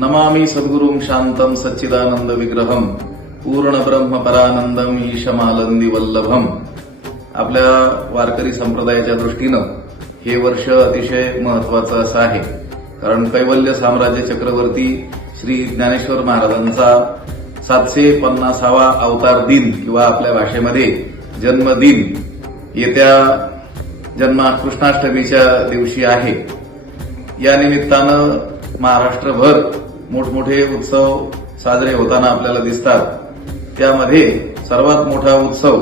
नमामि सद्गुरुं शांतं सच्चिदानंद विग्रहम पूर्ण ब्रह्म परानंदम ईशमालंदी वल्लभम। आपल्या वारकरी संप्रदायाच्या दृष्टीनं हे वर्ष अतिशय महत्वाचं असं आहे, कारण कैवल्य साम्राज्य चक्रवर्ती श्री ज्ञानेश्वर महाराजांचा 750वा अवतार दिन किंवा आपल्या भाषेमध्ये जन्मदिन येत्या कृष्णाष्टमीच्या दिवशी आहे। या निमित्तानं महाराष्ट्रभर मोठमोठे उत्सव साजरे होताना आपल्याला दिसतात। त्यामध्ये सर्वात मोठा उत्सव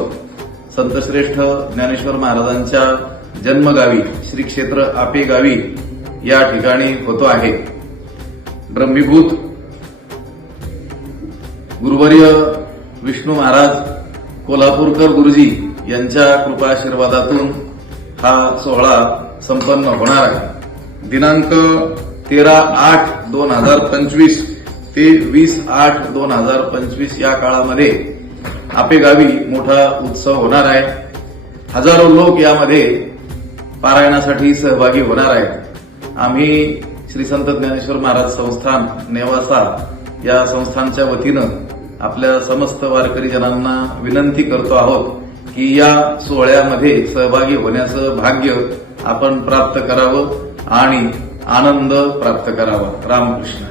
संतश्रेष्ठ ज्ञानेश्वर महाराजांच्या जन्मगावी श्री क्षेत्र आपेगावी या ठिकाणी होतो आहे। ब्रह्मीभूत गुरुवर्य विष्णू महाराज कोल्हापूरकर गुरुजी यांच्या कृपाशीर्वादातून हा सोहळा संपन्न होणार आहे। दिनांक 13/8/2025 ते 20/8/2025 या काळामध्ये आपेगावी मोठा उत्सव होणार आहे। हजारो लोक यामध्ये पारायणासाठी सहभागी होणार आहेत। आम्ही श्री संत ज्ञानेश्वर महाराज संस्थान नेवासा या संस्थानच्या वतीनं आपल्या समस्त वारकरी जनांना विनंती करतो आहोत की या सोहळ्यामध्ये सहभागी होण्याचं भाग्य आपण प्राप्त करावं आणि आनंद प्राप्त करावा। रामकृष्ण।